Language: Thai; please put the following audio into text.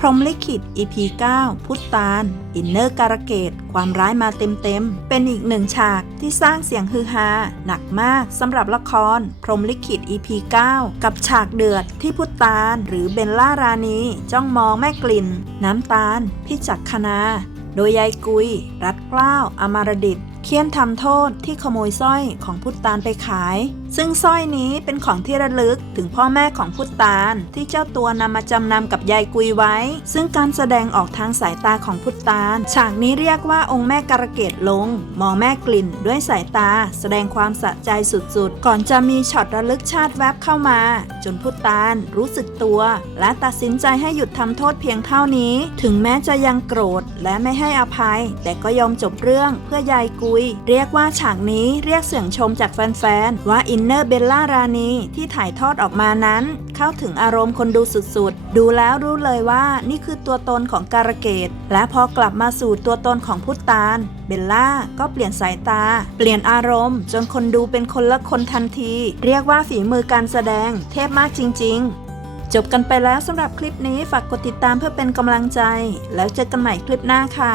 พรมลิขิต EP 9 พุทธตาล อินเนอร์การะเกตความร้ายมาเต็มๆ เป็นอีกหนึ่งฉากที่สร้างเสียงฮือฮาหนักมากสำหรับละคร พรมลิขิต EP 9 กับฉากเดือดที่พุทธตาล หรือเบลล่ารานีจ้องมองแม่กลิ่น น้ำตาล พิจักคณาโดยยายกุย รัดเกล้าอมารดิต เคี่ยนทำโทษที่ขโมยสร้อยของพุทธตาลไปขาย ซึ่งสร้อยนี้เป็นของที่ระลึกถึงพ่อแม่ของพุทธตาลที่เจ้าตัวนำมาจำนำกับยายกุยไว้ ซึ่งการแสดงออกทางสายตาของพุทธตาลฉากนี้เรียกว่าองค์แม่การะเกดลง มองแม่กลิ่นด้วยสายตา แสดงความสะใจสุดๆ ก่อนจะมีช็อตระลึกชาติแวบเข้ามา จนพุทธตาลรู้สึกตัว และตัดสินใจให้หยุดทำโทษเพียงเท่านี้ ถึงแม้จะยังโกรธและไม่ให้อภัย แต่ก็ยอมจบเรื่องเพื่อยายกุยเรียกว่าฉากนี้เรียกเสียงชมจากแฟนๆ ว่าอินเนอร์เบลล่ารานีที่ถ่ายทอดออกมานั้น เข้าถึงอารมณ์คนดูสุดๆ ดูแล้วรู้เลยว่านี่คือตัวตนของการเกดและพอกลับมาสู่ตัวตนของพุทธตาลเบลล่าก็เปลี่ยนสายตา เปลี่ยนอารมณ์ จนคนดูเป็นคนละคนทันที เรียกว่าฝีมือการแสดง เทพมากจริง ๆจบกันไปแล้วสำหรับคลิปนี้ฝากกดติดตามเพื่อเป็นกำลังใจ แล้วเจอกันใหม่คลิปหน้าค่ะ